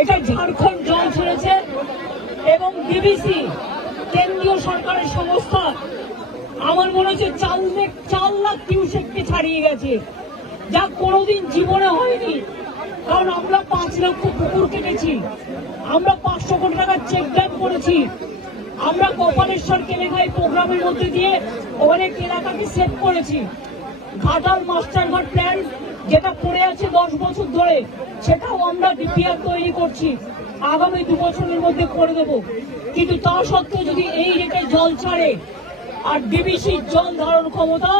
এটা ঝাড়খণ্ড জল ছেড়েছে এবং বিবিসি কেন্দ্রীয় সরকারের সংস্থা আমার মনে হচ্ছে চার লাখ চার লাখ কিউসেককে ছাড়িয়ে গেছে। যা কোনোদিন জীবনে হয়নি। কারণ আমরা পাঁচ লক্ষ পুকুর কেটেছি। আমরা পাঁচশো কোটি টাকার চেক ড্যাম করেছি। আমরা গোপালেশ্বর কেলেঘাই প্রোগ্রামের মধ্যে দিয়ে অনেক এলাকাকে সেভ করেছি। ঘাটাল মাস্টার ঘাট প্ল্যান যেটা পড়ে আছে দশ বছর ধরে, সেটাও আমরা ডিপিআর তৈরি করছি। আগামী দু বছরের মধ্যে করে দেবো। কিন্তু তা সত্ত্বেও যদি এই রেটে জল ছাড়ে, আর ডিবিসির জল ধারণ ক্ষমতা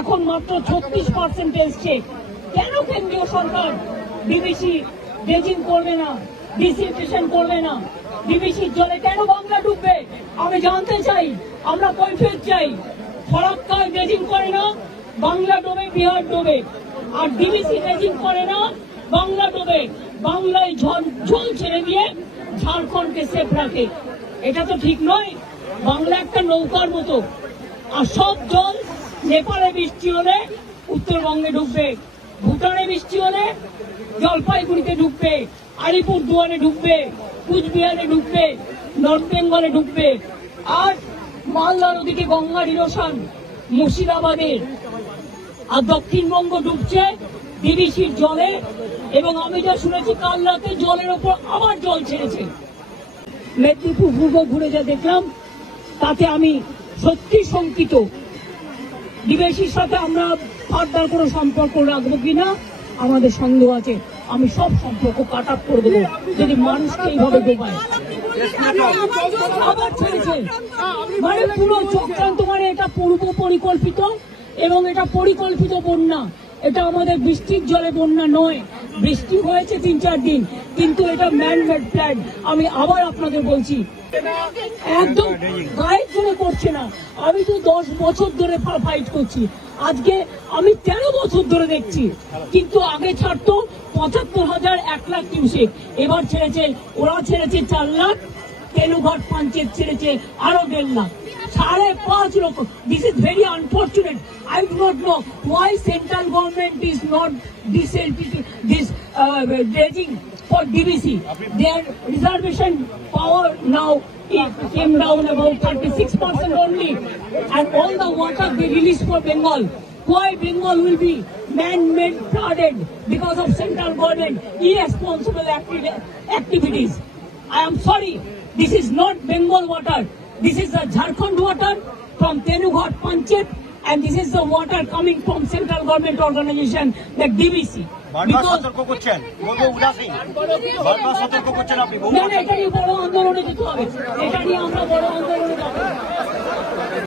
এখন মাত্র ছত্রিশ পার্সেন্ট এসছে, কেন কেন্দ্রীয় সরকার ডিবিসি ড্রেজিং করবে না ডিসিনফেকশন করবে না? ডিবিসির জলে কেন বাংলা ডুববে? আমি জানতে চাই, আমরা কৈফিয়ত চাই। ফরাক্কায় ড্রেজিং করে না বাংলা ডোবে বিহার ডোবে আর ডিবিসি ড্রেজিং করে না, বাংলা ডোবে বাংলায় ঝড় জল ছেড়ে দিয়ে ঝাড়খণ্ডকে সেফ রাখে। এটা তো ঠিক নয়, বাংলা একটা নৌকার মতো। আর সব জল নেপালে বৃষ্টি হলে উত্তরবঙ্গে ঢুকবে ভুটানে বৃষ্টি হলে জলপাইগুড়িতে ঢুকবে আলিপুর দুয়ারে ঢুকবে কুচবিহারে ঢুকবে নর্থ বেঙ্গলে ঢুকবে আর মালদা নদীকে গঙ্গার ইরোশন মুর্শিদাবাদের আর দক্ষিণবঙ্গ ডুবছে ডিবিসির জলে এবং আমি যা শুনেছি, কাল রাতে জলের ওপর আবার জল ছেড়েছে। মেদিনীপুর পূর্ব ঘুরে যা দেখলাম, তাতে আমি সত্যি শঙ্কিত। ডিবেশির সাথে আমরা ফার্দার কোনো সম্পর্ক রাখব কিনা, আমাদের সন্দেহ আছে। আমি সব সম্পর্ক কাট আপ করে দেবো, যদি মানুষকে এইভাবে ডোবায়। আবার ছেড়েছে। মানে পুরো চক্রান্ত মানে এটা পূর্ব পরিকল্পিত। এবং এটা পরিকল্পিত বন্যা। এটা আমাদের বৃষ্টির জলে বন্যা নয়। বৃষ্টি হয়েছে তিন চার দিন, কিন্তু এটা ম্যান মেড প্ল্যান আমি আবার আপনাদের বলছি, একদম গায়ের জন্য করছে না। আমি তো দশ বছর ধরে ফাইট করছি। আজকে আমি তেরো বছর ধরে দেখছি। কিন্তু আগে ছাড়তো পঁচাত্তর হাজার এক লাখ কিউসেক এবার ছেড়েছে, ওরা ছেড়েছে চার লাখ, তেলুঘাট পঞ্চায়েত ছেড়েছে আরও দেড় lakh. Sare Paanch Loko. This is very unfortunate. I do not know why central government is not decelerating this uh, dredging for DBC. Their reservation power now it came down about 36% only and all the water they released for Bengal. Why Bengal will be man-made flooded because of central government irresponsible acti activities. I am sorry, this is not Bengal water. This is the Jharkhand water from Tenughat Panchayat and this is the water coming from central government organization, the না এটা নিয়ে বড় আন্দোলনে যেতে হবে এটা নিয়ে আমরা বড় আন্দোলনে